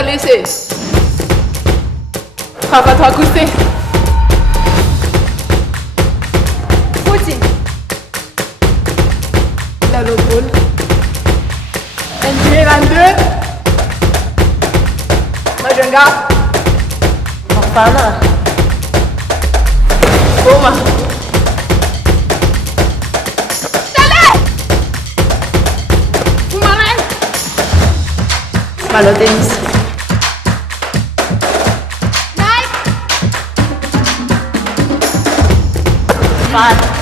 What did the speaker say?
à laisser. Frappe à 3 coups de pied. Footing. La low ball. NBA 22. Majenga. Morfana. Boma. Balle au tennis. Five.